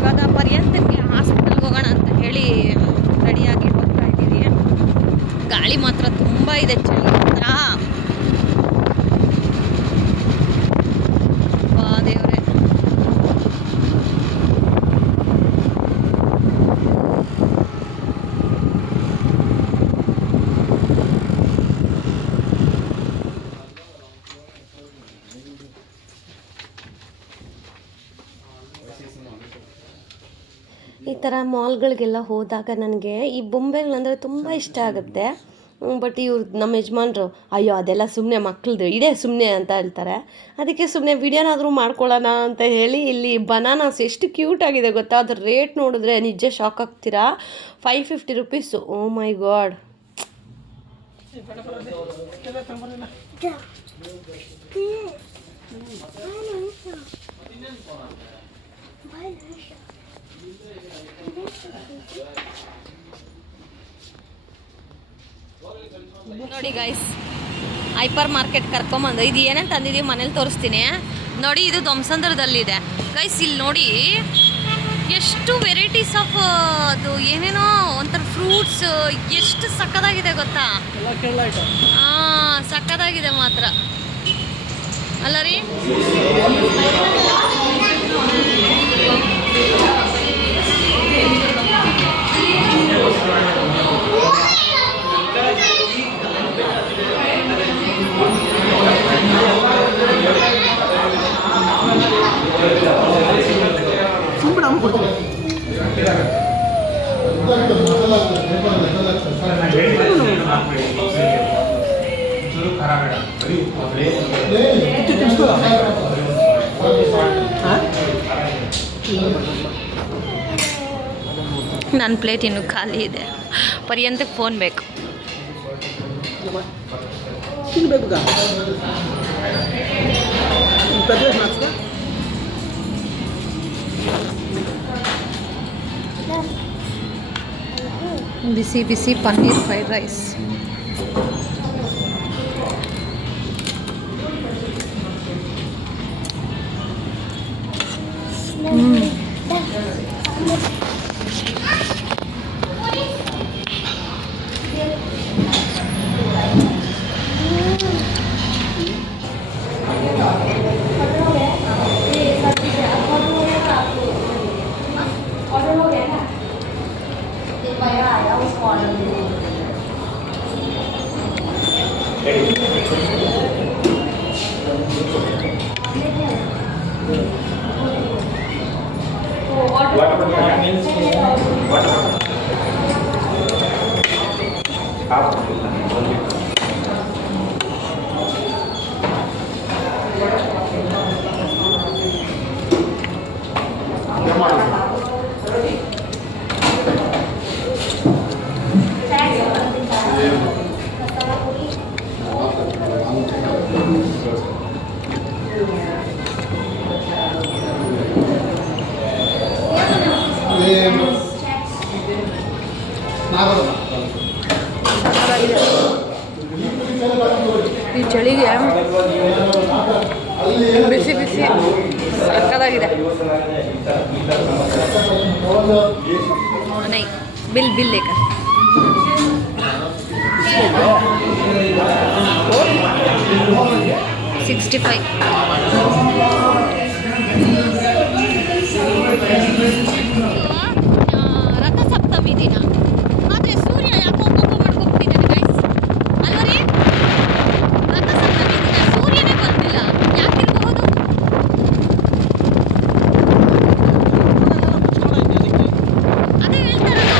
ಇವಾಗ ಪರ್ಯಂತಕ್ಕೆ ಹಾಸ್ಪಿಟಲ್ಗೆ ಹೋಗೋಣ ಅಂತ ಹೇಳಿ ರೆಡಿಯಾಗಿ ಹೋಗ್ತಾ ಇದ್ದೀವಿ. ಗಾಳಿ ಮಾತ್ರ ತುಂಬ ಇದೆ ಚಳಿ. ಮಾತ್ರ ಬಾ ದೇವ್ರೆ ಈ ಥರ ಮಾಲ್ಗಳಿಗೆಲ್ಲ ಹೋದಾಗ ನನಗೆ ಈ ಬೊಂಬೆಗಳಂದರೆ ತುಂಬ ಇಷ್ಟ ಆಗುತ್ತೆ. ಬಟ್ ಇವ್ರು ನಮ್ಮ ಯಜಮಾನ್ರು, ಅಯ್ಯೋ, ಅದೆಲ್ಲ ಸುಮ್ಮನೆ ಮಕ್ಕಳದು ಇದೇ ಸುಮ್ಮನೆ ಅಂತ ಹೇಳ್ತಾರೆ. ಅದಕ್ಕೆ ಸುಮ್ಮನೆ ವಿಡಿಯೋನಾದರೂ ಮಾಡ್ಕೊಳ್ಳೋಣ ಅಂತ ಹೇಳಿ ಇಲ್ಲಿ ಬನಾನಾಸ್ ಎಷ್ಟು ಕ್ಯೂಟ್ ಆಗಿದೆ ಗೊತ್ತಾ? ಅದ್ರ ರೇಟ್ ನೋಡಿದ್ರೆ ನಿಜ ಶಾಕ್ ಆಗ್ತೀರಾ? Five fifty rupees oh my god ನೋಡಿ ಗೈಸ್ ಹೈಪರ್ ಮಾರ್ಕೆಟ್ ಕರ್ಕೊಂಬಂದು. ಇದು ಏನೇನು ತಂದಿದ್ದೀವಿ ಮನೇಲಿ ತೋರಿಸ್ತೀನಿ. ನೋಡಿ, ಇದು ಧ್ವಂಸಂದ್ರದಲ್ಲಿದೆ. ಗೈಸ್ ಇಲ್ಲಿ ನೋಡಿ, ಎಷ್ಟು ವೆರೈಟೀಸ್ ಆಫ್ ಅದು ಏನೇನೋ ಒಂಥರ ಫ್ರೂಟ್ಸ್ ಎಷ್ಟು ಸಕ್ಕದಾಗಿದೆ ಗೊತ್ತಾ? ಹಾಂ ಸಕ್ಕದಾಗಿದೆ ಮಾತ್ರ. ಅಲ್ಲ ರೀ? 그때 좀 쉬어요. 아? ನನ್ನ ಪ್ಲೇಟ್ ಇನ್ನೂ ಖಾಲಿ ಇದೆ. ಪರ್ಯಂತಕ್ಕೆ ಫೋನ್ ಬೇಕು. ಬಿಸಿ ಬಿಸಿ ಪನ್ನೀರ್ ಫ್ರೈಡ್ ರೈಸ್ ಈ ಚಳಿಗೆ ಬಿಸಿ ಬಿಸಿ ಸಕ್ಕದಾಗಿದೆ. ನೈ ಬಿಲ್ ಬಿಲ್ ಲೇಕ ಸಿಕ್ಸ್ಟಿ ಫೈವ್. ರಥಸಪ್ತಮಿ ದಿನ ಆದರೆ ಸೂರ್ಯ ಯಾಕೋ ಕೋಪ ಮಾಡ್ಕೊಂಡ್ಬಿಟ್ಟಿದ್ದಾನೆ ಗೈಸ್ ಅಲ್ವಾ ರೀ ರಥಸಪ್ತಮಿ ದಿನ ಸೂರ್ಯನೇ ಬಂದಿಲ್ಲ ಯಾಕಿರಬಹುದು ಅದೇ ಹೇಳ್ತಾರಲ್ಲ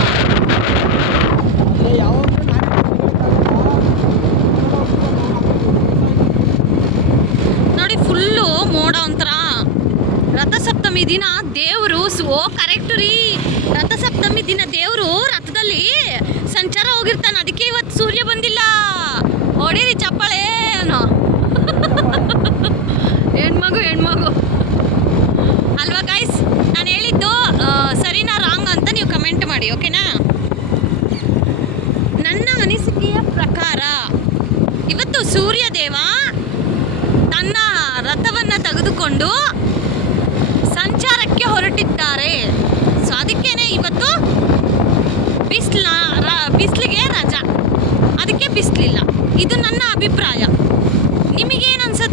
ನೋಡಿ ಫುಲ್ಲು ಒಂಥರ ರಥಸಪ್ತಮಿ ದಿನ ದೇವರು ಓ ಕರೆಕ್ಟ್ ರೀ. ರಥಸಪ್ತಮಿ ದಿನ ದೇವರು ರಥದಲ್ಲಿ ಸಂಚಾರ ಹೋಗಿರ್ತಾನೆ. ಅದಕ್ಕೆ ಇವತ್ತು ಸೂರ್ಯ ಬಂದಿಲ್ಲ. ಹೊಡೀರಿ ಚಪ್ಪಾಳೆ ಅನ್ನೋ ಹೆಣ್ಮಗು ಹೆಣ್ಮಗು. ಅಲ್ವಾ ಗೈಸ್ ನಾನು ಹೇಳಿದ್ದು ಸರಿನಾ ರಾಂಗ್ ಅಂತ ನೀವು ಕಮೆಂಟ್ ಮಾಡಿ ಓಕೆನಾ ನನ್ನ ಅನಿಸಿಕೆಯ ಪ್ರಕಾರ, ಇವತ್ತು ಸೂರ್ಯದೇವ ತೆಗೆದುಕೊಂಡು ಸಂಚಾರಕ್ಕೆ ಹೊರಟಿದ್ದಾರೆ. ಸೊ ಅದಕ್ಕೇನೆ ಇವತ್ತು ಬಿಸಿಲ ಬಿಸಿಲಿಗೆ ರಜಾ. ಅದಕ್ಕೆ ಬಿಸಿಲಿಲ್ಲ. ಇದು ನನ್ನ ಅಭಿಪ್ರಾಯ. ನಿಮಗೇನು ಅನ್ಸುತ್ತೆ?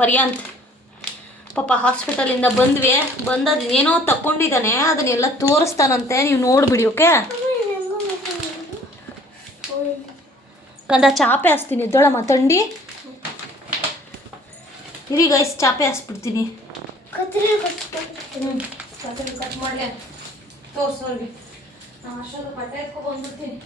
ಪರ್ಯಾಂತ್. ಪಾಪ ಹಾಸ್ಪಿಟಲಿಂದ ಬಂದ್ವಿ. ಬಂದದ್ ಏನೋ ತಕೊಂಡಿದ್ದಾನೆ ಅದನ್ನೆಲ್ಲ ತೋರಿಸ್ತಾನಂತೆ. ನೀವು ನೋಡ್ಬಿಡಿ, ಓಕೆ? ಕಂದ ಚಾಪೆ ಹಾಸ್ತೀನಿ. ಎದ್ದೊಳಮ್ಮ ತಂಡಿ ಇರಿ ಗೈಸ್ ಚಾಪೆ ಹಾಸ್ಬಿಡ್ತೀನಿ. ತೋರ್ಸೋರ್ಗೆ ನಾವು ಅಷ್ಟೊಂದು ಬಟ್ಟೆ ಎತ್ಕೊ ಬಂದ್ಬಿಡ್ತೀನಿ.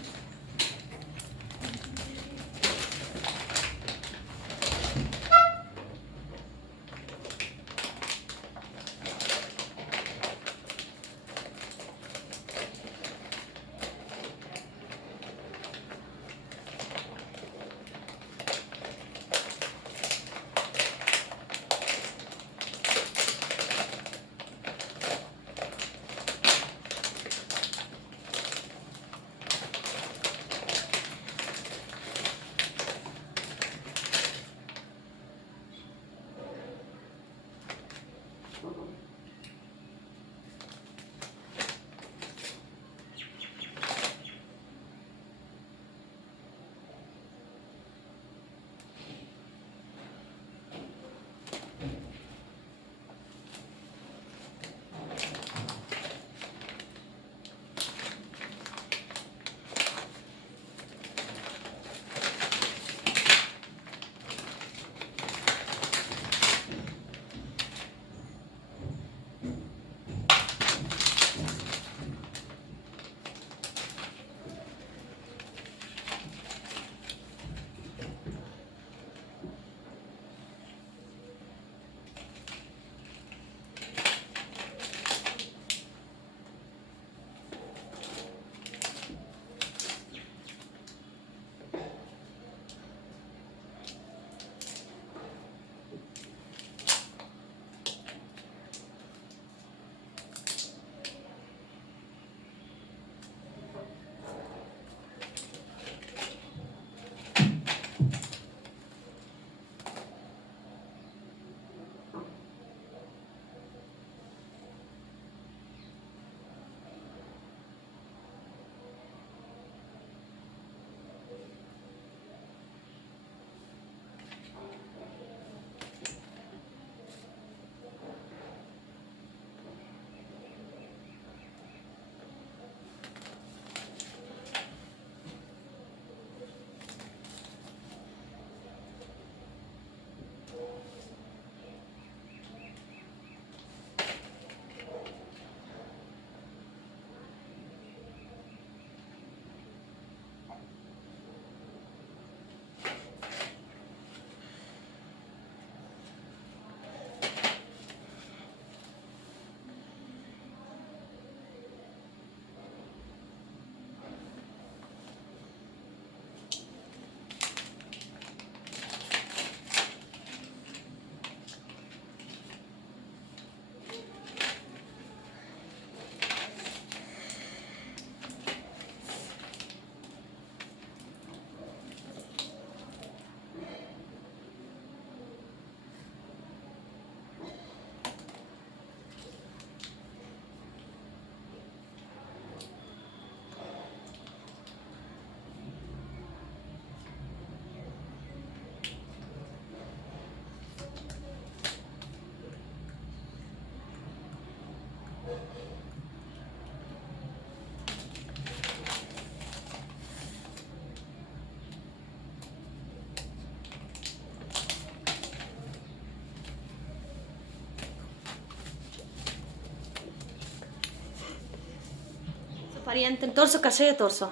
ಪರ್ಯಂತ ತೋರಿಸು, ಕಷಾಯ ತೋರಿಸು.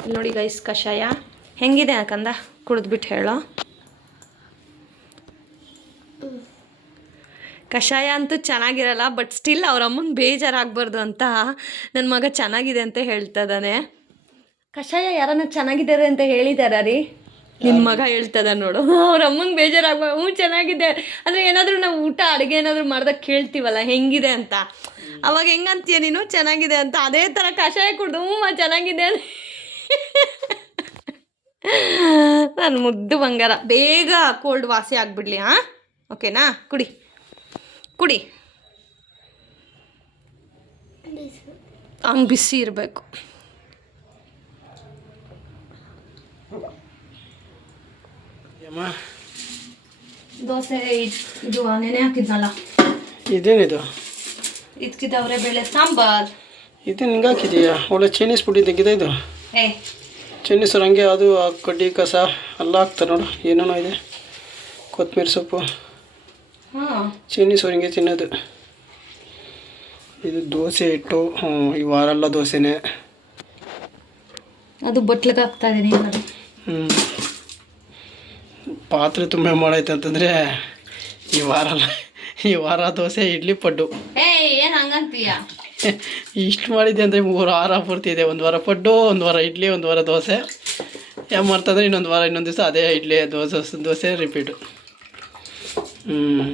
ಇಲ್ಲಿ ನೋಡಿ ಗೈಸ್ ಕಷಾಯ. ಹೆಂಗಿದೆ ಕಂದ ಕುಡಿದ್ಬಿಟ್ಟು ಹೇಳೋ. ಕಷಾಯ ಅಂತೂ ಚೆನ್ನಾಗಿರಲ್ಲ ಬಟ್ ಸ್ಟಿಲ್ ಅವ್ರ ಅಮ್ಮನ ಬೇಜಾರಾಗಬಾರ್ದು ಅಂತ ನನ್ನ ಮಗ ಚೆನ್ನಾಗಿದೆ ಅಂತ ಹೇಳ್ತಾ ಇದ್ದಾನೆ. ಕಷಾಯ ಯಾರನ್ನ ಚೆನ್ನಾಗಿದ್ದಾರೆ ಅಂತ ಹೇಳಿದಾರ ರೀ? ನಿನ್ನ ಮಗ ಹೇಳ್ತದ ನೋಡು. ಅವ್ರ ಅಮ್ಮಂಗೆ ಬೇಜಾರಾಗ್ಬಾರ್ದು. ಹ್ಞೂ, ಚೆನ್ನಾಗಿದೆ. ಅಂದರೆ ಏನಾದರೂ ನಾವು ಊಟ, ಅಡುಗೆ ಏನಾದರೂ ಮಾಡ್ದಾಗ ಕೇಳ್ತೀವಲ್ಲ, ಹೆಂಗಿದೆ ಅಂತ. ಅವಾಗ ಹೆಂಗಂತೀಯ ನೀನು? ಚೆನ್ನಾಗಿದೆ ಅಂತ. ಅದೇ ಥರ ಕಷಾಯ ಕುಡ್ದು ಹ್ಞೂ ಚೆನ್ನಾಗಿದೆ ಅಂತ. ನಾನು ಮುದ್ದು ಬಂಗಾರ. ಬೇಗ ಕೋಲ್ಡ್ ವಾಸಿ ಆಗಿಬಿಡ್ಲಿ ಹಾಂ ಓಕೆನಾ ಕುಡಿ. ಕುಡಿ. ಹಂಗೆ ಬಿಸಿ ಇರಬೇಕು. ದೋಸೆ ಇದ್- ಇದು ನೆನೆ ಹಾಕಿದ್ನಲ್ಲ? ಇದೇನಿದು? ಇದ್ಕಿದವ್ರೆ ಬೇಳೆ ಸಾಂಬಾರ್. ಇದು ನಿಂಗೆ ಹಾಕಿದೀಯಾ? ಒಳ್ಳೆ ಚೈನೀಸ್ ಪುಡಿ ಇದ್ದಂಗಿದೆ ಇದು ಏ. ಚೈನೀಸ್ ಹಂಗೆ ಅದು ಆ ಕಡ್ಡಿ ಕಸ ಎಲ್ಲ ಹಾಕ್ತಾರೆ ನೋಡು ಏನೇನೋ ಇದೆ. ಕೊತ್ತಂಬರಿ ಸೊಪ್ಪು. ಹಾಂ. ಚೈನೀಸ್ ಅವ್ರಿಗೆ ತಿನ್ನೋದು. ಇದು ದೋಸೆ ಇಟ್ಟು ಹ್ಞೂ ಈ ವಾರ ಎಲ್ಲ ದೋಸೆನೇ. ಅದು ಬಟ್ಲಿಗೆ ಹಾಕ್ತಾ ಇದೆ ಹ್ಞೂ ಪಾತ್ರೆ ತುಂಬ ಮಾಡೈತೆ ಅಂತಂದರೆ ಈ ವಾರ ಅಲ್ಲ ಈ ವಾರ ದೋಸೆ ಇಡ್ಲಿ ಪಡ್ಡು. ಏ ಏನು ಹಂಗಂತೀಯ? ಇಷ್ಟು ಮಾಡಿದ್ದೆ ಅಂದರೆ ಮೂರು ವಾರ ಪೂರ್ತಿ ಇದೆ. ಒಂದು ವಾರ ಪಡ್ಡು ಒಂದು ವಾರ ಇಡ್ಲಿ ಒಂದು ವಾರ ದೋಸೆ. ಯಾವ ಮಾಡ್ತಂದ್ರೆ? ಇನ್ನೊಂದು ವಾರ ಇನ್ನೊಂದು ದಿವಸ ಅದೇ ಇಡ್ಲಿ ದೋಸೆ ದೋಸೆ ರಿಪೀಟು ಹ್ಞೂ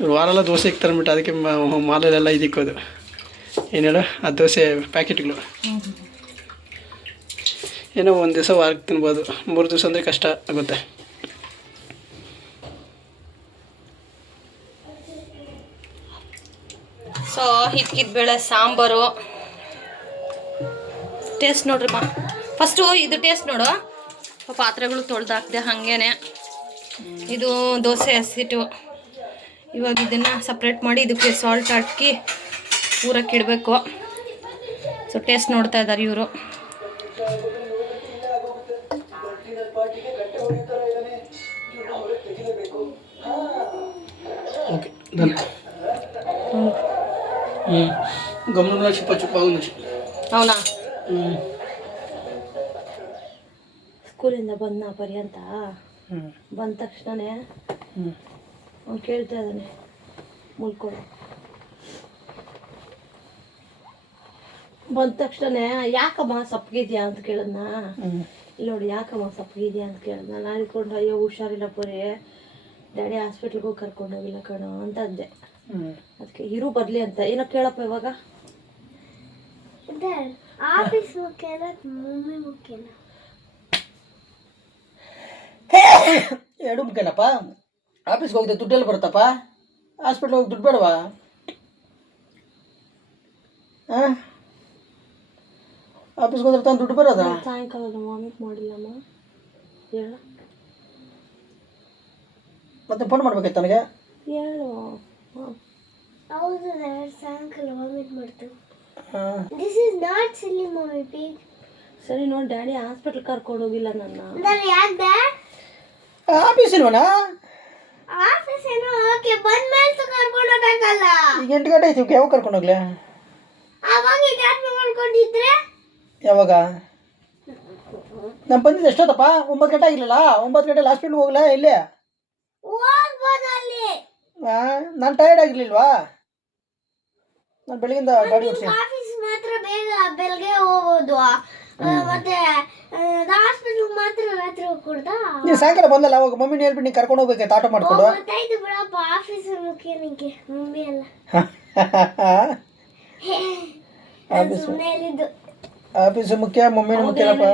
ಇವ್ರು ವಾರ ಎಲ್ಲ ದೋಸೆ ಇಕ್ತಾರನ್ಬಿಟ್ಟು ಅದಕ್ಕೆ ಮಾಲೆಲ್ಲ ಇದಕ್ಕೋದು. ಏನು ಹೇಳು? ಆ ದೋಸೆ ಪ್ಯಾಕೆಟ್ಗಳು ಏನೋ ಒಂದು ದಿವಸ ವಾರಕ್ಕೆ ತಿನ್ಬೋದು. ಮೂರು ದಿವಸ ಅಂದರೆ ಕಷ್ಟ ಆಗುತ್ತೆ. ಸೊ ಹಿದ್ಕಿದ ಬೇಳೆ ಸಾಂಬಾರು. ಟೇಸ್ಟ್ ನೋಡ್ರಿ ಬಾ ಫಸ್ಟು ಇದು ಟೇಸ್ಟ್ ನೋಡು. ಪಾತ್ರೆಗಳು ತೊಳೆದಾಕ್ದೆ ಹಾಗೇನೆ. ಇದು ದೋಸೆ ಹಸಿಟ್ಟು. ಇವಾಗ ಇದನ್ನು ಸಪ್ರೇಟ್ ಮಾಡಿ ಇದಕ್ಕೆ ಸಾಲ್ಟ್ ಹಾಕಿ ಊರಕ್ಕೆ ಇಡಬೇಕು. ಸೊ ಟೇಸ್ಟ್ ನೋಡ್ತಾ ಇದ್ದಾರೆ ಇವರು. ಸ್ಕೂಲಿಂದ ಬಂದ ಪರ್ಯಂತ ಬಂದ ತಕ್ಷಣನೇ ಹ್ಞೂ ಅವ್ನು ಕೇಳ್ತಾ ಇದ್ದಾನೆ ಮುಳ್ಕೊಂಡು. ಬಂದ ತಕ್ಷಣ ಯಾಕಮ್ಮ ಸಪ್ಪಗಿದ್ಯಾ ಅಂತ ಕೇಳಿದ್ನ? ಇಲ್ಲ ಇಲ್ಲಿ ನೋಡಿ ಯಾಕಮ್ಮ ಸಪ್ಪಗಿದ್ಯಾ ಅಂತ ಕೇಳಿದ್ನ? ನಾನು ಇಟ್ಕೊಂಡು ಅಯ್ಯೋ ಹುಷಾರಿಲ್ಲ ಪರಿ. ಡ್ಯಾಡಿ ಹಾಸ್ಪಿಟ್ಲಿಗೆ ಹೋಗಿ ಕರ್ಕೊಂಡು ಹೋಗಿಲ್ಲ ಕಣೋ ಅಂತ ಅಂದೆ. ಹ್ಞೂ ಅದಕ್ಕೆ ಇರು ಬರಲಿ ಅಂತ. ಏನೋ ಕೇಳಪ್ಪ ಇವಾಗ? ಆಫೀಸ್ ಮುಖ್ಯನ ಮಮ್ಮಿ ಮುಖ್ಯನ ಎರಡು ಮುಖ್ಯನಪ್ಪ ಆಫೀಸ್ಗೆ ಹೋಗಿದೆ ದುಡ್ಡೆಲ್ಲ ಬರುತ್ತಪ್ಪ. ಹಾಸ್ಪಿಟ್ಲ್ ಹೋಗಿ ದುಡ್ಡು ಬೇಡವಾ? ಹಾಂ ಆಫೀಸ್ಗೆ ಹೋದ್ರೆ ತಾನು ದುಡ್ಡು ಬರೋದಾ? ಸಾಯಂಕಾಲ ವಾಮಿಟ್ ಮಾಡಿಲ್ಲಮ್ಮ. ಹೇಳ. ಮತ್ತೆ ಫೋನ್ ಮಾಡ್ಬೇಕಾಯ್ತು ನನಗೆ ಹೇಳು. ಹೌದು ಸಾಯಂಕಾಲ ವಾಮಿಟ್ ಮಾಡ್ತು ಹಾಂ. This is not silly pig ಸರಿ ನೋಡಿ ಡ್ಯಾಡಿ ಹಾಸ್ಪಿಟಲ್ ಕರ್ಕೊಂಡು ಹೋಗಿಲ್ಲ ನನ್ನ. ನಾನು ಯಾಕೆ ಆಫೀಸ್ ಇಲ್ವನಾ ಆಫೀಸ್ ಏನೋ ಓಕೆ ಬಂದ ಮೇಲೆ ಕರ್ಕೊಂಡು ಹೋಗಬೇಕಲ್ಲ. ಈಗ ಎಂಟು ಗಂಟೆ ಆಯ್ತು ಯಾವಾಗ ಕರ್ಕೊಂಡು ಹೋಗ್ಲಿ? ಅವಾಗ ಜಾತ್ರೆ ಮಾಡ್ಕೊಂಡಿದ್ರೆ? ಯಾವಾಗ? ನಾನು ಬಂದಿದ್ದು ಎಷ್ಟೊತ್ತಪ್ಪ? ಒಂಬತ್ತು ಗಂಟೆ ಆಗಿಲ್ಲಲ್ಲ? ಒಂಬತ್ತು ಗಂಟೆ ಹಾಸ್ಪಿಟ್ಲ್ಗೆ ಹೋಗ್ಲಾ ಇಲ್ಲೇ? ನಾನು ಟೈರ್ಡ್ ಆಗಿರ್ಲಿಲ್ವಾ? ನಾನು ಬೆಳಗಿಂದ ಗಾಡಿ ಓಡಿಸಿ ಆಫೀಸ್ ಮಾತ್ರ ಬೇಗ ಬೆಳಗ್ಗೆ ಹೋಗೋದು. ಮತ್ತೆ ಹಾಸ್ಪಿಟಲ್ ಮಾತ್ರ ರಾತ್ರಿ ಹೋಗ್ಕೊಡ್ದಾ ನೀನು ಸಾಯಂಕಾಲ ಬಂದಲ್ಲ ಅವಾಗ ಮಮ್ಮಿನ ಹೇಳ್ಬಿಟ್ಟು ನೀನು ಕರ್ಕೊಂಡು ಹೋಗ್ಬೇಕಾಯ್ತು ಆಟೋ ಮಾಡ್ಕೊಂಡು. ಗೊತ್ತಾಯ್ತು ಬಿಡಪ್ಪ ಆಫೀಸ್ ಮುಖ್ಯ ನಿಂಗೆ ಮಮ್ಮಿ ಅಲ್ಲ ಆಫೀಸ್ ಆಫೀಸು ಮುಖ್ಯ ಮಮ್ಮಿನೂ ಮುಖ್ಯನಪ್ಪ.